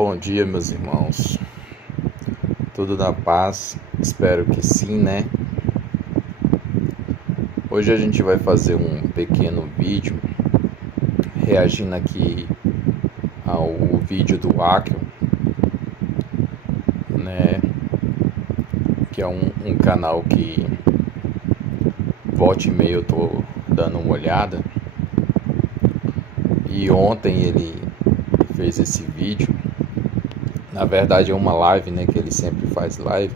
Bom dia, meus irmãos. Tudo na paz? Espero que sim, né? Hoje a gente vai fazer um pequeno vídeo reagindo aqui ao vídeo do Akio, né? Que é um canal que volta e meia eu tô dando uma olhada. E ontem ele fez esse vídeo. Na verdade é uma live, né? Que ele sempre faz live.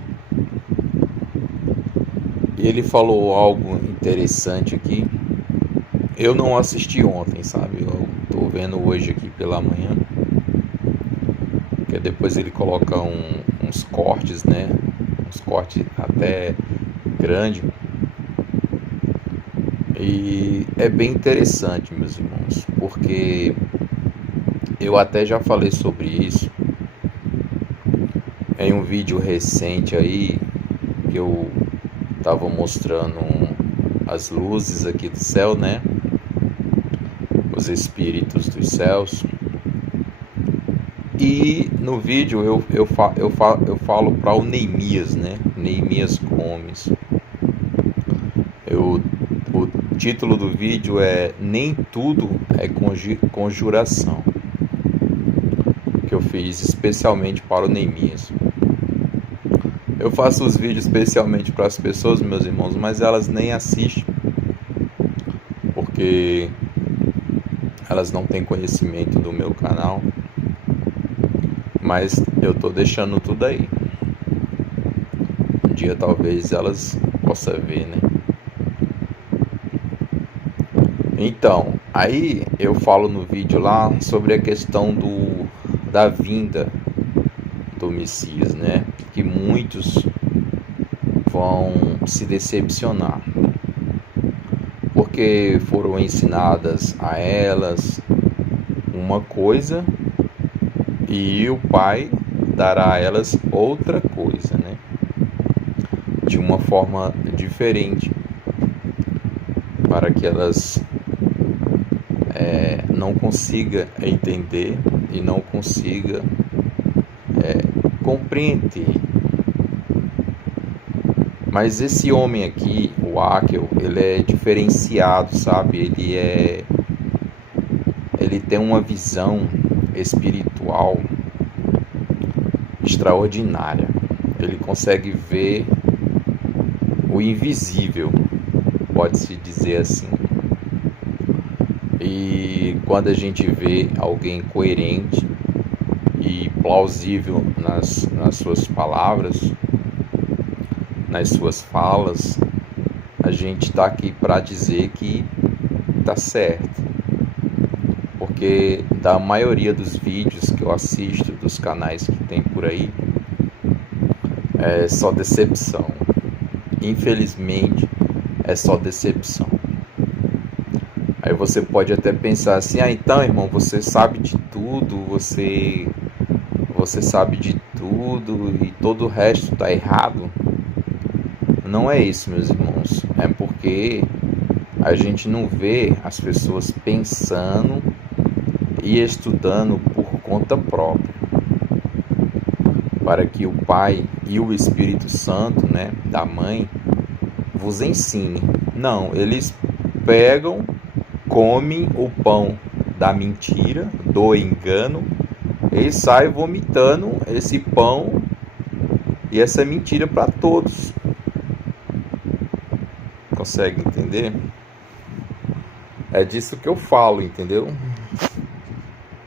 E ele falou algo interessante aqui. Eu não assisti ontem, sabe? Eu tô vendo hoje aqui pela manhã. Porque depois ele coloca uns cortes, né? Uns cortes até grande. E é bem interessante, meus irmãos, porque eu até já falei sobre isso em um vídeo recente aí, que eu tava mostrando as luzes aqui do céu, né? Os espíritos dos céus. E no vídeo eu falo para o Neemias, né? Neemias Gomes. O título do vídeo é Nem Tudo é Conjuração, que eu fiz especialmente para o Neemias. Eu faço os vídeos especialmente para as pessoas, meus irmãos, mas elas nem assistem, porque elas não têm conhecimento do meu canal. Mas eu tô deixando tudo aí. Um dia talvez elas possam ver, né? Então, aí eu falo no vídeo lá sobre a questão da vinda do Messias, né? Que muitos vão se decepcionar, porque foram ensinadas a elas uma coisa e o Pai dará a elas outra coisa, né? De uma forma diferente, para que elas não consigam entender e não consigam compreender. Mas esse homem aqui, o Akio, ele é diferenciado, sabe? Ele tem uma visão espiritual extraordinária. Ele consegue ver o invisível, pode-se dizer assim. E quando a gente vê alguém coerente e plausível nas suas palavras, nas suas falas, a gente está aqui para dizer que está certo. Porque da maioria dos vídeos que eu assisto, dos canais que tem por aí, é só decepção. Infelizmente, é só decepção. Aí você pode até pensar assim, então, irmão, você sabe de tudo, você sabe de tudo e todo o resto tá errado. Não é isso, meus irmãos. É porque a gente não vê as pessoas pensando e estudando por conta própria, para que o Pai e o Espírito Santo, né, da Mãe, vos ensine. Não, eles pegam, comem o pão da mentira, do engano, e saem vomitando esse pão e essa mentira para todos. Consegue entender? É disso que eu falo, entendeu?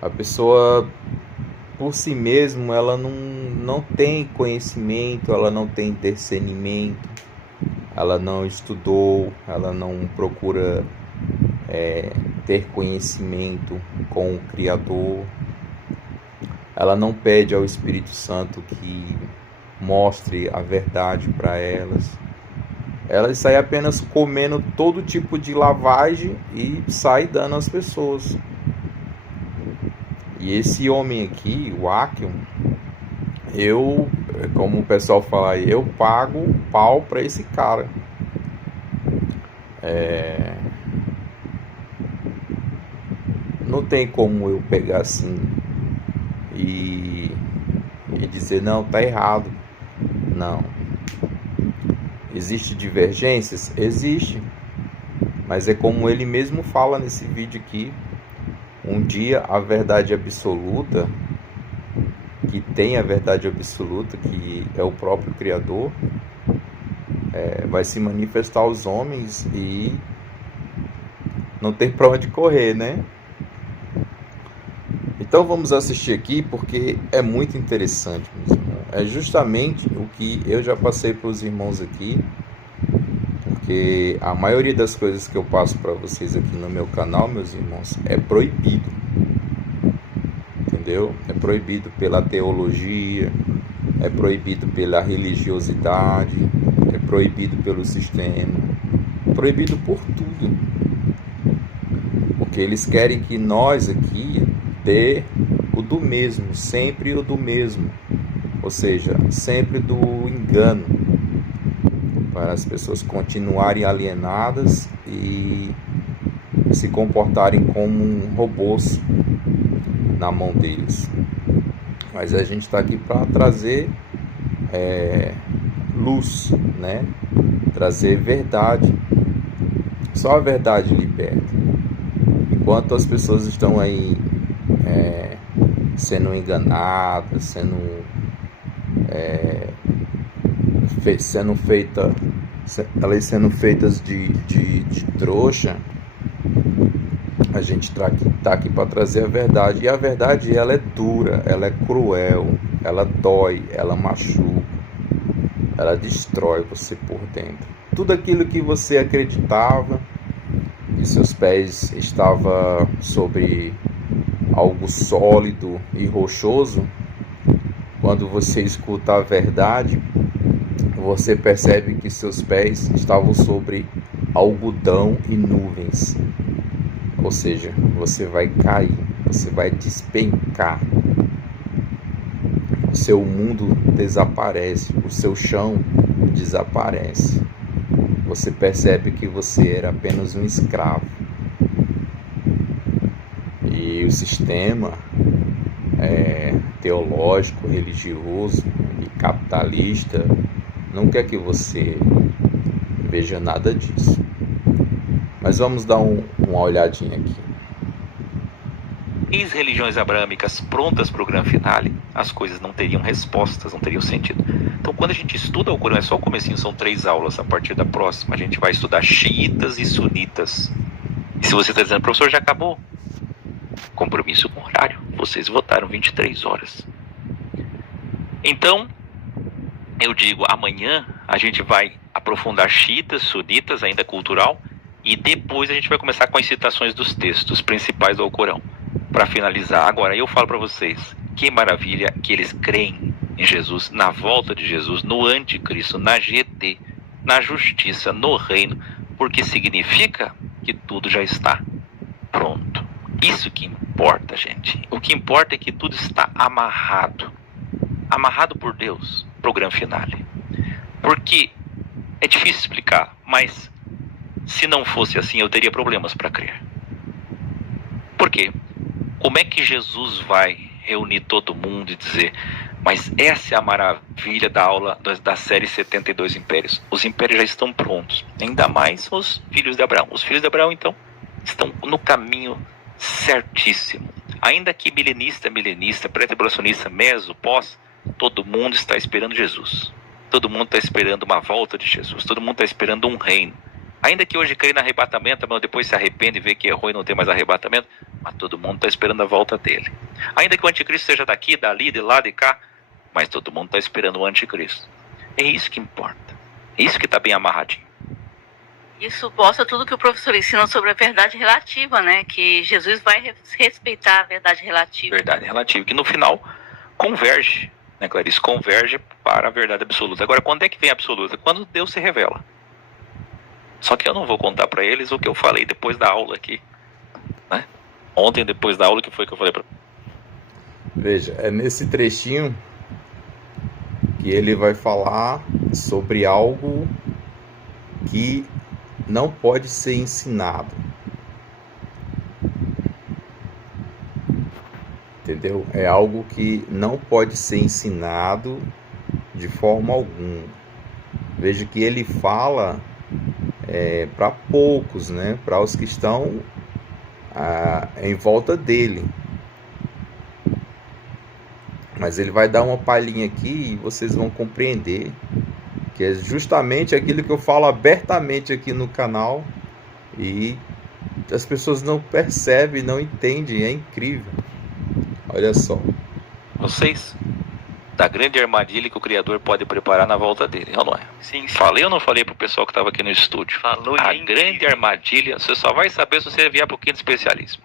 A pessoa, por si mesma, ela não tem conhecimento, ela não tem discernimento, ela não estudou, ela não procura ter conhecimento com o Criador, ela não pede ao Espírito Santo que mostre a verdade para elas. Elas saem apenas comendo todo tipo de lavagem e saem dando às pessoas. E esse homem aqui, o Akio, como o pessoal fala aí, eu pago pau para esse cara. Não tem como eu pegar assim e dizer, não, está errado. Não. Existem divergências? Existe. Mas é como ele mesmo fala nesse vídeo aqui. Um dia a verdade absoluta, que tem a verdade absoluta, que é o próprio Criador, vai se manifestar aos homens e não tem para onde correr, né? Então vamos assistir aqui porque é muito interessante, meus irmãos. É justamente o que eu já passei para os irmãos aqui, porque a maioria das coisas que eu passo para vocês aqui no meu canal, meus irmãos, é proibido. Entendeu? É proibido pela teologia, é proibido pela religiosidade, é proibido pelo sistema, proibido por tudo. Porque eles querem que nós aqui dê o do mesmo, sempre o do mesmo. Ou seja, sempre do engano. Para as pessoas continuarem alienadas e se comportarem como robôs na mão deles. Mas a gente está aqui para trazer luz, né? Trazer verdade. Só a verdade liberta. Enquanto as pessoas estão aí sendo enganadas, elas sendo feitas de trouxa, a gente está aqui para trazer a verdade. E a verdade, ela é dura, ela é cruel, ela dói, ela machuca, ela destrói você por dentro. Tudo aquilo que você acreditava, que seus pés estavam sobre algo sólido e rochoso, quando você escuta a verdade, você percebe que seus pés estavam sobre algodão e nuvens. Ou seja, você vai cair, você vai despencar. O seu mundo desaparece, o seu chão desaparece. Você percebe que você era apenas um escravo. E o sistema teológico, religioso e capitalista não quer que você veja nada disso. Mas vamos dar uma olhadinha aqui. As religiões abrâmicas prontas para o grande finale, as coisas não teriam respostas, não teriam sentido. Então, quando a gente estuda o Corão, é só o comecinho, são 3 aulas. A partir da próxima, a gente vai estudar xiitas e sunitas. E se você está dizendo, professor, já acabou? Compromisso com horário. Vocês votaram 23 horas. Então, eu digo, amanhã a gente vai aprofundar xiitas, sunitas, ainda cultural, e depois a gente vai começar com as citações dos textos principais do Alcorão. Para finalizar, agora eu falo para vocês, que maravilha que eles creem em Jesus, na volta de Jesus, no anticristo, na GT, na justiça, no reino, porque significa que tudo já está pronto. Isso que importa, gente. O que importa é que tudo está amarrado. Amarrado por Deus para o grande finale. Porque é difícil explicar, mas se não fosse assim, eu teria problemas para crer. Por quê? Como é que Jesus vai reunir todo mundo e dizer, mas essa é a maravilha da aula da série 72 Impérios. Os impérios já estão prontos. Ainda mais os filhos de Abraão. Os filhos de Abraão, então, estão no caminho certíssimo. Ainda que milenista, pré-tribulacionista, meso, pós, todo mundo está esperando Jesus. Todo mundo está esperando uma volta de Jesus. Todo mundo está esperando um reino. Ainda que hoje creia no arrebatamento, mas depois se arrepende e vê que errou e não tem mais arrebatamento, mas todo mundo está esperando a volta dele. Ainda que o anticristo seja daqui, dali, de lá, de cá, mas todo mundo está esperando o anticristo. É isso que importa. É isso que está bem amarradinho. Isso mostra tudo que o professor ensina sobre a verdade relativa, né? Que Jesus vai respeitar a verdade relativa. Verdade relativa, que no final converge, né, Clarice? Converge para a verdade absoluta. Agora, quando é que vem a absoluta? Quando Deus se revela. Só que eu não vou contar para eles o que eu falei depois da aula aqui, né? Ontem, depois da aula, que foi que eu falei para... Veja, é nesse trechinho que ele vai falar sobre algo que não pode ser ensinado. entendeu? É algo que não pode ser ensinado de forma alguma. Veja que ele fala para poucos, né? Para os que estão em volta dele. Mas ele vai dar uma palhinha aqui e vocês vão compreender que é justamente aquilo que eu falo abertamente aqui no canal e as pessoas não percebem, não entendem, é incrível. Olha só. Vocês, da grande armadilha que o Criador pode preparar na volta dele, é ou não é? Sim. Falei ou não falei pro pessoal que estava aqui no estúdio? Falou. A grande armadilha, você só vai saber se você vier pro Quinto Especialismo.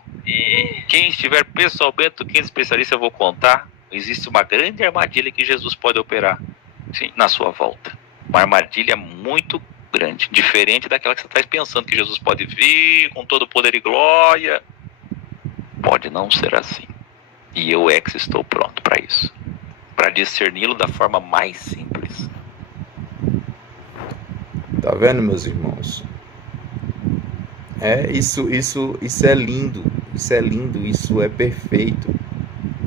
Quem estiver pessoalmente do Quinto Especialista, eu vou contar. Existe uma grande armadilha que Jesus pode operar, sim, na sua volta. Uma armadilha muito grande, diferente daquela que você está pensando que Jesus pode vir com todo o poder e glória. Pode não ser assim. E eu é que estou pronto para isso, para discerni-lo da forma mais simples. Tá vendo, meus irmãos? Isso é lindo. Isso é lindo, isso é perfeito.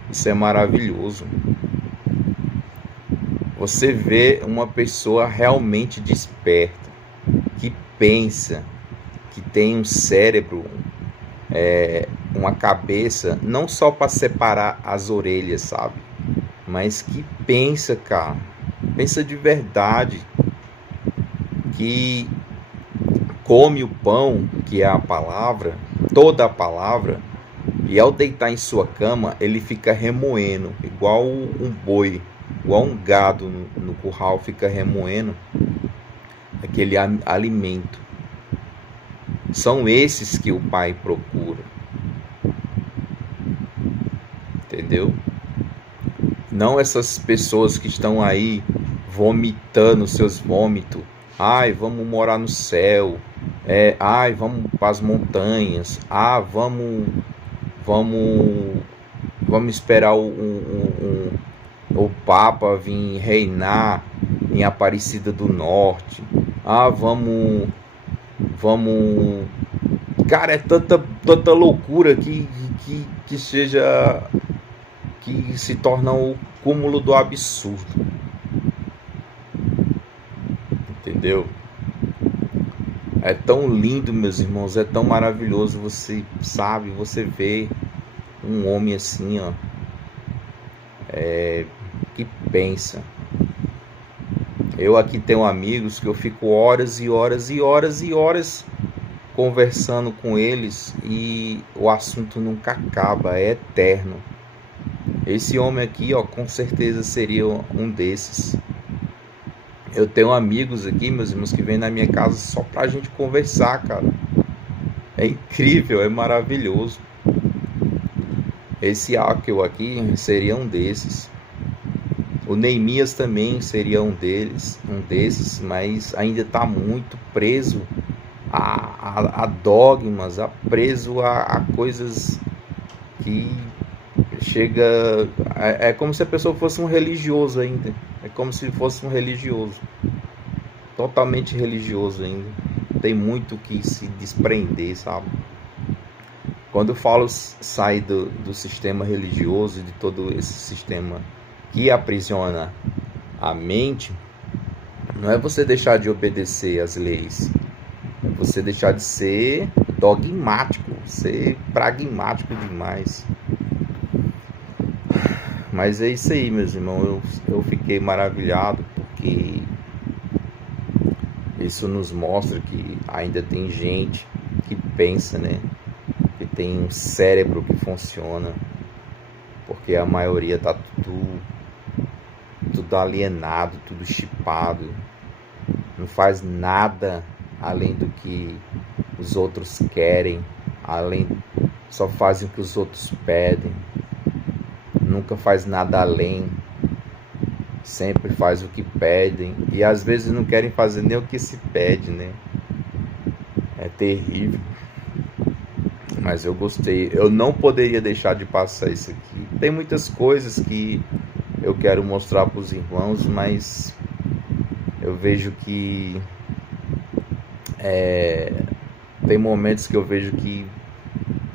Isso é maravilhoso. Você vê uma pessoa realmente desperta, que pensa, que tem um cérebro, uma cabeça, não só para separar as orelhas, sabe? Mas que pensa, cara. Pensa de verdade. Que come o pão, que é a palavra, toda a palavra, e ao deitar em sua cama, ele fica remoendo, igual um boi, igual um gado no curral, fica remoendo aquele alimento. São esses que o Pai procura. Entendeu? Não essas pessoas que estão aí vomitando seus vômitos. Ai, vamos morar no céu. Ai, vamos para as montanhas. Vamos esperar o Papa vir reinar em Aparecida do Norte. Vamos. Cara, é tanta loucura que se torna o cúmulo do absurdo. Entendeu? É tão lindo, meus irmãos, é tão maravilhoso. Você sabe, você vê um homem assim, ó, que pensa. Eu aqui tenho amigos que eu fico horas e horas e horas e horas conversando com eles e o assunto nunca acaba, é eterno. Esse homem aqui, ó, com certeza seria um desses. Eu tenho amigos aqui, meus irmãos, que vêm na minha casa só pra gente conversar, cara. É incrível, é maravilhoso. Esse Akel aqui seria um desses. O Neemias também seria um desses, mas ainda está muito preso a dogmas, preso a coisas que chega... É como se a pessoa fosse um religioso ainda. É como se fosse um religioso. Totalmente religioso ainda. Tem muito que se desprender, sabe? Quando eu falo sair do sistema religioso, de todo esse sistema que aprisiona a mente, não é você deixar de obedecer às leis. É você deixar de ser dogmático, ser pragmático demais. Mas é isso aí, meus irmãos. Eu fiquei maravilhado porque isso nos mostra que ainda tem gente que pensa, né? Que tem um cérebro que funciona. Porque a maioria tá tudo alienado, tudo chipado. Não faz nada além do que os outros querem. Só fazem o que os outros pedem. Nunca faz nada além. Sempre faz o que pedem. E às vezes não querem fazer nem o que se pede, né? É terrível. Mas eu gostei. Eu não poderia deixar de passar isso aqui. Tem muitas coisas que eu quero mostrar para os irmãos, mas eu vejo que tem momentos que eu vejo que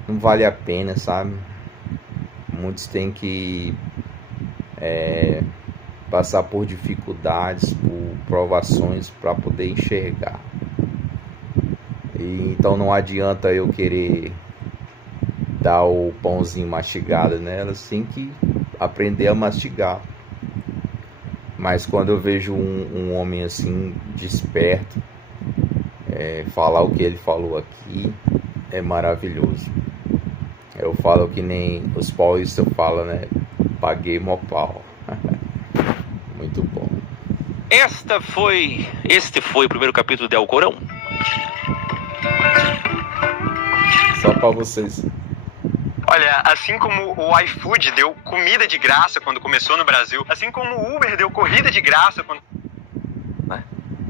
não vale a pena, sabe? Muitos têm que passar por dificuldades, por provações para poder enxergar. E então não adianta eu querer dar o pãozinho mastigado nelas, tem que aprender a mastigar. Mas quando eu vejo um homem assim, desperto, falar o que ele falou aqui, é maravilhoso. Eu falo que nem os paulistas falam, né? Paguei mó pau. Muito bom. Este foi o primeiro capítulo de Alcorão. Só para vocês. Olha, assim como o iFood deu comida de graça quando começou no Brasil, assim como o Uber deu corrida de graça quando...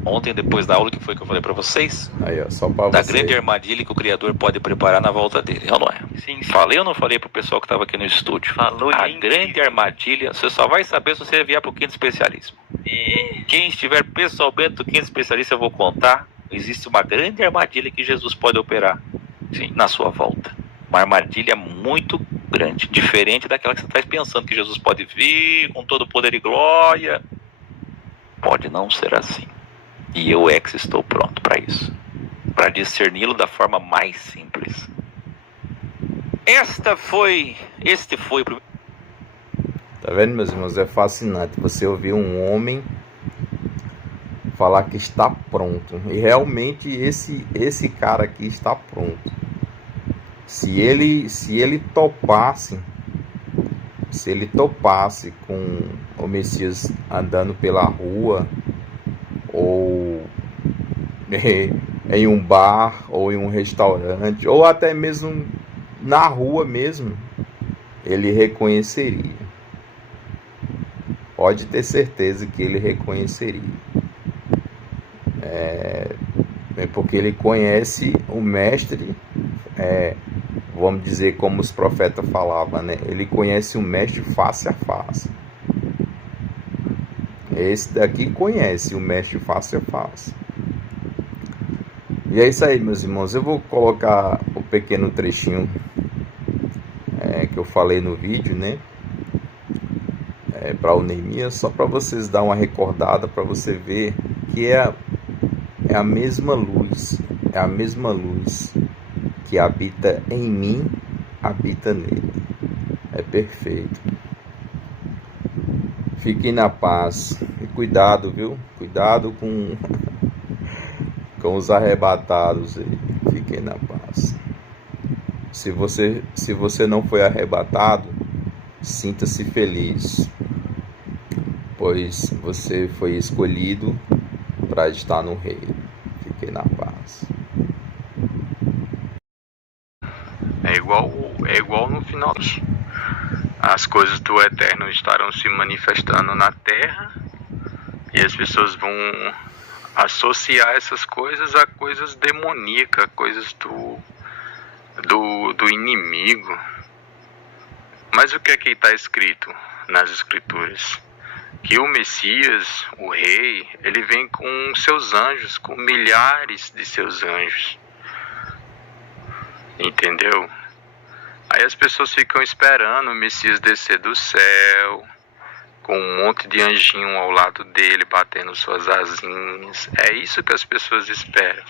Ontem, depois da aula, que foi que eu falei pra vocês? Aí, ó, só pra da você. grande armadilha que o Criador pode preparar na volta dele, é ou não é? Sim. Falei ou não falei pro pessoal que tava aqui no estúdio? Falou. A grande armadilha, você só vai saber se você vier pro Quinto Especialismo. Quem estiver pessoalmente do Quinto Especialista, eu vou contar. Existe uma grande armadilha que Jesus pode operar, sim, na sua volta. Uma armadilha muito grande, diferente daquela que você está pensando que Jesus pode vir com todo o poder e glória. Pode não ser assim. E eu estou pronto para isso, para discerni-lo da forma mais simples. Este foi o primeiro. Tá vendo, meus irmãos? É fascinante você ouvir um homem falar que está pronto. E realmente esse cara aqui está pronto. Se ele topasse com o Messias andando pela rua, ou em um bar, ou em um restaurante, ou até mesmo na rua mesmo, ele reconheceria. Pode ter certeza que ele reconheceria. Porque ele conhece o mestre, vamos dizer como os profetas falavam, né? Ele conhece o mestre face a face. Esse daqui conhece o mestre face a face. E é isso aí, meus irmãos. Eu vou colocar o pequeno trechinho que eu falei no vídeo, né? Para o Neemias, só para vocês dar uma recordada, para você ver que é a mesma luz, que habita em mim, habita nele. É perfeito. Fiquem na paz. E cuidado, viu? Cuidado com os arrebatados aí. Fiquem na paz. Se você não foi arrebatado, sinta-se feliz, pois você foi escolhido para estar no reino. Fiquem na paz. É igual no final. As coisas do Eterno estarão se manifestando na Terra e as pessoas vão associar essas coisas a coisas demoníacas, coisas do inimigo. Mas o que é que está escrito nas Escrituras? Que o Messias, o Rei, ele vem com seus anjos, com milhares de seus anjos. Entendeu? Aí as pessoas ficam esperando o Messias descer do céu, com um monte de anjinho ao lado dele, batendo suas asinhas. É isso que as pessoas esperam.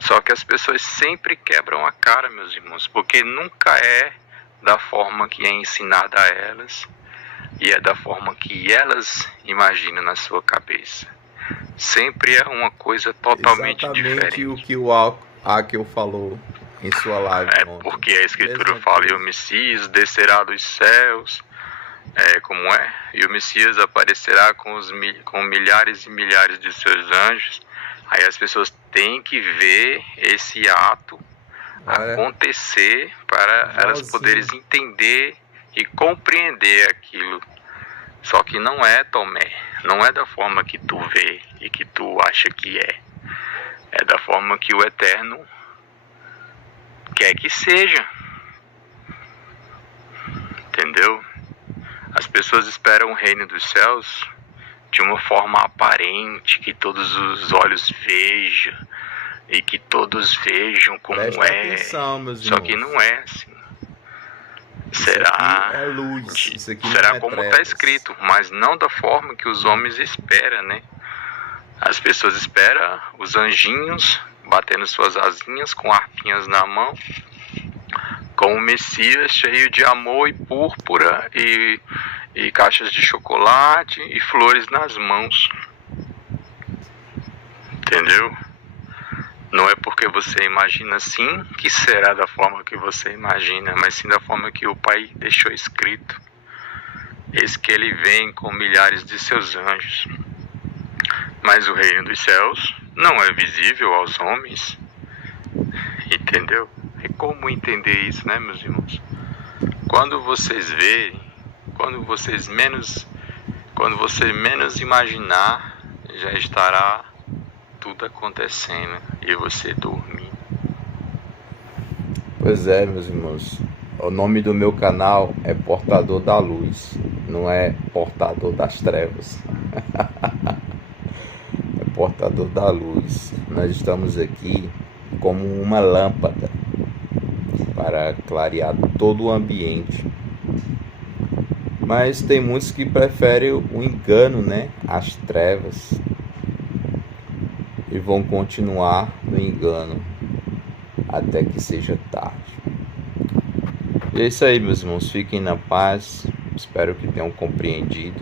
Só que as pessoas sempre quebram a cara, meus irmãos, porque nunca é da forma que é ensinada a elas, e é da forma que elas imaginam na sua cabeça. Sempre é uma coisa totalmente diferente. O que o Akel falou em sua live ontem. Porque a Escritura fala, e o Messias descerá dos céus, como é? E o Messias aparecerá com milhares e milhares de seus anjos. Aí as pessoas têm que ver esse ato acontecer para elas poderem entender e compreender aquilo. Só que não é, Tomé, não é da forma que tu vê e que tu acha que é. É da forma que o Eterno quer que seja. Entendeu? As pessoas esperam o reino dos céus de uma forma aparente, que todos os olhos vejam e que todos vejam como Presta atenção, meus Só irmãos. que não é assim. será, Isso aqui é luz, isso aqui será não é como está trevas. escrito, mas não da forma que os homens esperam, né? As pessoas esperam os anjinhos batendo suas asinhas com harpinhas na mão, com o Messias cheio de amor e púrpura e caixas de chocolate e flores nas mãos. Entendeu? Não é porque você imagina assim que será da forma que você imagina, mas sim da forma que o Pai deixou escrito. Eis que ele vem com milhares de seus anjos. Mas o reino dos céus não é visível aos homens. Entendeu? É como entender isso, né, meus irmãos? Quando vocês verem, quando você menos imaginar, já estará tudo acontecendo e você dormir. Pois é, meus irmãos. O nome do meu canal é Portador da Luz, não é Portador das Trevas. É Portador da Luz. Nós estamos aqui como uma lâmpada para clarear todo o ambiente. Mas tem muitos que preferem o engano, né? As trevas. E vão continuar no engano até que seja tarde. E é isso aí, meus irmãos. Fiquem na paz. Espero que tenham compreendido.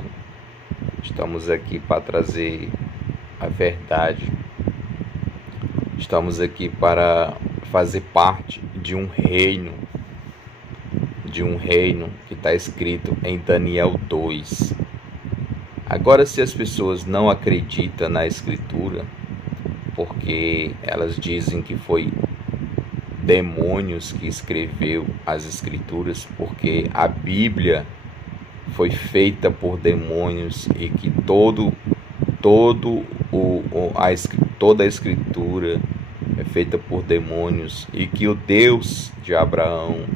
Estamos aqui para trazer a verdade. Estamos aqui para fazer parte de um reino que está escrito em Daniel 2. Agora, se as pessoas não acreditam na Escritura, porque elas dizem que foi demônios que escreveu as Escrituras, porque a Bíblia foi feita por demônios e que toda a Escritura é feita por demônios e que o Deus de Abraão,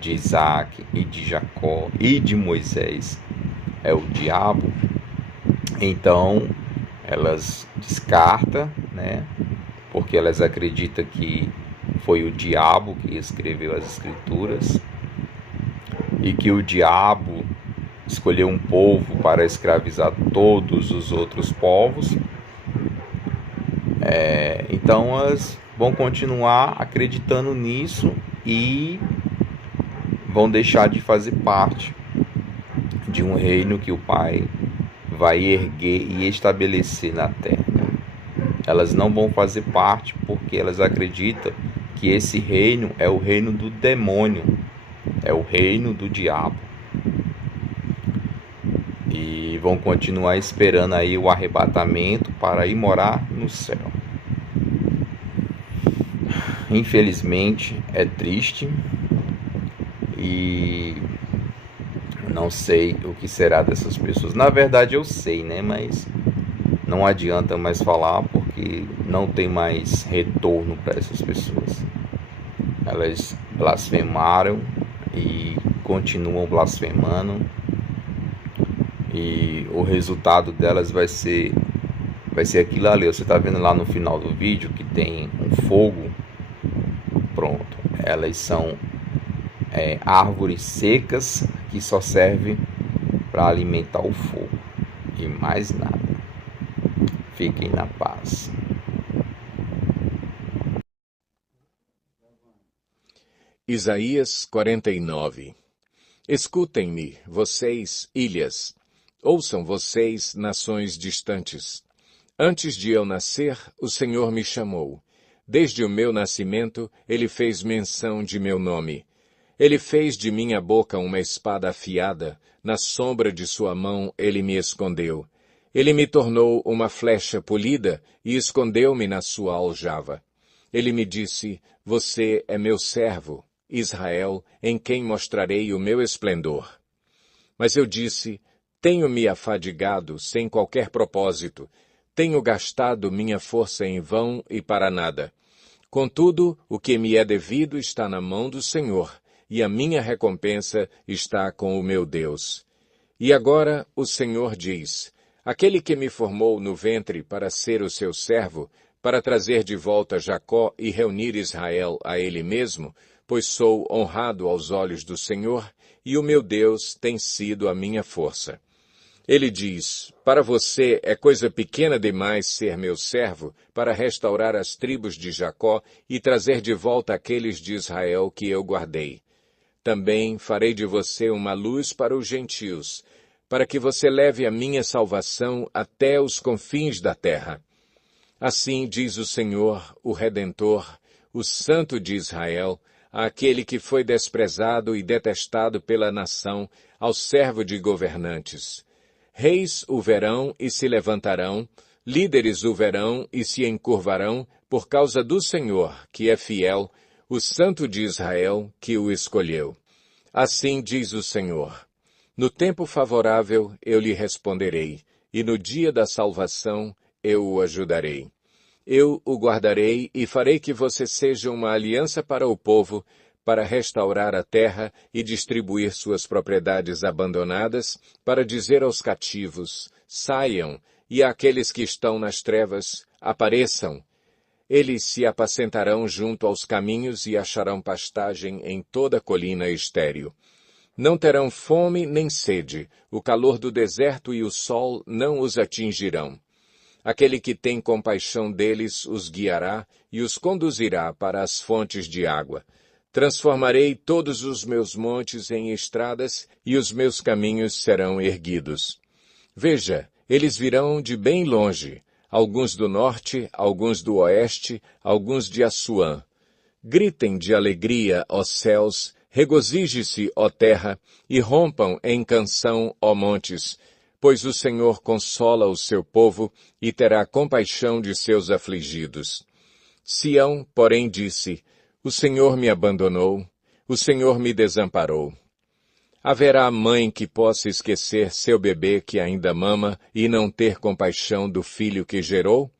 de Isaac e de Jacó e de Moisés é o diabo, então elas descartam, né? Porque elas acreditam que foi o diabo que escreveu as Escrituras e que o diabo escolheu um povo para escravizar todos os outros povos. Então elas vão continuar acreditando nisso e vão deixar de fazer parte de um reino que o Pai vai erguer e estabelecer na terra. Elas não vão fazer parte porque elas acreditam que esse reino é o reino do demônio, é o reino do diabo. E vão continuar esperando aí o arrebatamento para ir morar no céu. Infelizmente é triste e não sei o que será dessas pessoas. Na verdade eu sei, né? Mas não adianta mais falar porque não tem mais retorno para essas pessoas. Elas blasfemaram e continuam blasfemando. E o resultado delas vai ser aquilo ali. Você está vendo lá no final do vídeo que tem um fogo. Pronto. Elas são árvores secas que só servem para alimentar o fogo. E mais nada. Fiquem na paz. Isaías 49. Escutem-me, vocês, ilhas. Ouçam vocês, nações distantes. Antes de eu nascer, o Senhor me chamou. Desde o meu nascimento, Ele fez menção de meu nome. Ele fez de minha boca uma espada afiada, na sombra de sua mão Ele me escondeu. Ele me tornou uma flecha polida e escondeu-me na sua aljava. Ele me disse, você é meu servo, Israel, em quem mostrarei o meu esplendor. Mas eu disse, tenho me afadigado sem qualquer propósito, tenho gastado minha força em vão e para nada. Contudo, o que me é devido está na mão do Senhor, e a minha recompensa está com o meu Deus. E agora o Senhor diz, aquele que me formou no ventre para ser o seu servo, para trazer de volta Jacó e reunir Israel a ele mesmo, pois sou honrado aos olhos do Senhor, e o meu Deus tem sido a minha força. Ele diz, para você é coisa pequena demais ser meu servo para restaurar as tribos de Jacó e trazer de volta aqueles de Israel que eu guardei. Também farei de você uma luz para os gentios, para que você leve a minha salvação até os confins da terra. Assim diz o Senhor, o Redentor, o Santo de Israel, àquele que foi desprezado e detestado pela nação, ao servo de governantes. Reis o verão e se levantarão, líderes o verão e se encurvarão, por causa do Senhor, que é fiel, o Santo de Israel, que o escolheu. Assim diz o Senhor, no tempo favorável eu lhe responderei, e no dia da salvação eu o ajudarei. Eu o guardarei e farei que você seja uma aliança para o povo, para restaurar a terra e distribuir suas propriedades abandonadas, para dizer aos cativos, saiam, e àqueles que estão nas trevas, apareçam. Eles se apacentarão junto aos caminhos e acharão pastagem em toda a colina estéril. Não terão fome nem sede, o calor do deserto e o sol não os atingirão. Aquele que tem compaixão deles os guiará e os conduzirá para as fontes de água. Transformarei todos os meus montes em estradas e os meus caminhos serão erguidos. Veja, eles virão de bem longe, alguns do norte, alguns do oeste, alguns de Assuã. Gritem de alegria, ó céus, regozije-se, ó terra, e rompam em canção, ó montes, pois o Senhor consola o seu povo e terá compaixão de seus afligidos. Sião, porém, disse, o Senhor me abandonou, o Senhor me desamparou. Haverá mãe que possa esquecer seu bebê que ainda mama e não ter compaixão do filho que gerou?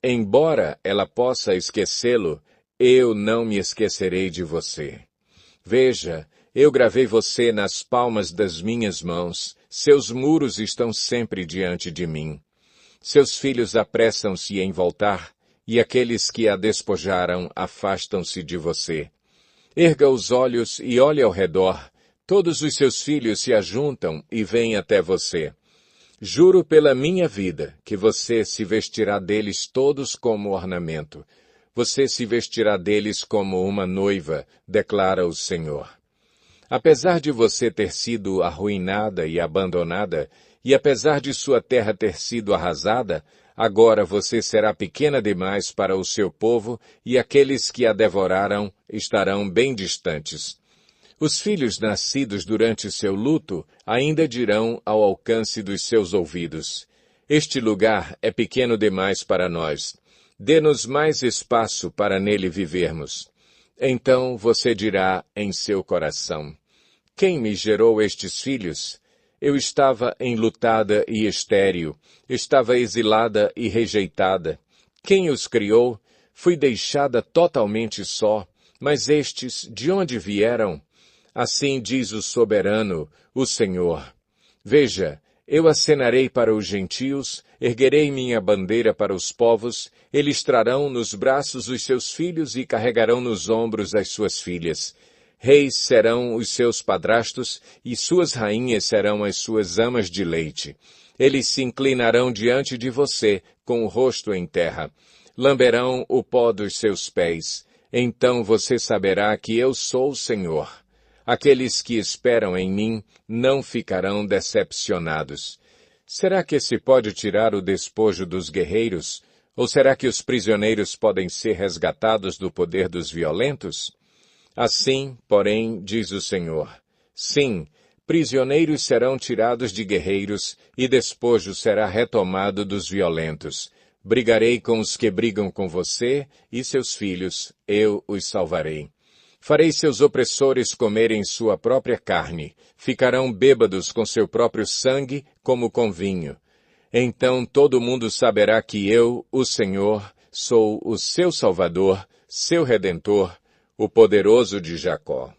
Embora ela possa esquecê-lo, eu não me esquecerei de você. Veja, eu gravei você nas palmas das minhas mãos, seus muros estão sempre diante de mim. Seus filhos apressam-se em voltar, e aqueles que a despojaram afastam-se de você. Erga os olhos e olhe ao redor, todos os seus filhos se ajuntam e vêm até você. Juro pela minha vida que você se vestirá deles todos como ornamento. Você se vestirá deles como uma noiva, declara o Senhor. Apesar de você ter sido arruinada e abandonada, e apesar de sua terra ter sido arrasada, agora você será pequena demais para o seu povo, e aqueles que a devoraram estarão bem distantes. Os filhos nascidos durante seu luto ainda dirão ao alcance dos seus ouvidos, este lugar é pequeno demais para nós. Dê-nos mais espaço para nele vivermos. Então você dirá em seu coração, quem me gerou estes filhos? Eu estava enlutada e estéril, estava exilada e rejeitada. Quem os criou? Fui deixada totalmente só, mas estes de onde vieram? Assim diz o soberano, o Senhor. Veja, eu acenarei para os gentios, erguerei minha bandeira para os povos, eles trarão nos braços os seus filhos e carregarão nos ombros as suas filhas. Reis serão os seus padrastos, e suas rainhas serão as suas amas de leite. Eles se inclinarão diante de você, com o rosto em terra. Lamberão o pó dos seus pés. Então você saberá que eu sou o Senhor. Aqueles que esperam em mim não ficarão decepcionados. Será que se pode tirar o despojo dos guerreiros? Ou será que os prisioneiros podem ser resgatados do poder dos violentos? Assim, porém, diz o Senhor, sim, prisioneiros serão tirados de guerreiros e despojo será retomado dos violentos. Brigarei com os que brigam com você e seus filhos, eu os salvarei. Farei seus opressores comerem sua própria carne, ficarão bêbados com seu próprio sangue como com vinho. Então todo mundo saberá que eu, o Senhor, sou o seu Salvador, seu Redentor, o poderoso de Jacó.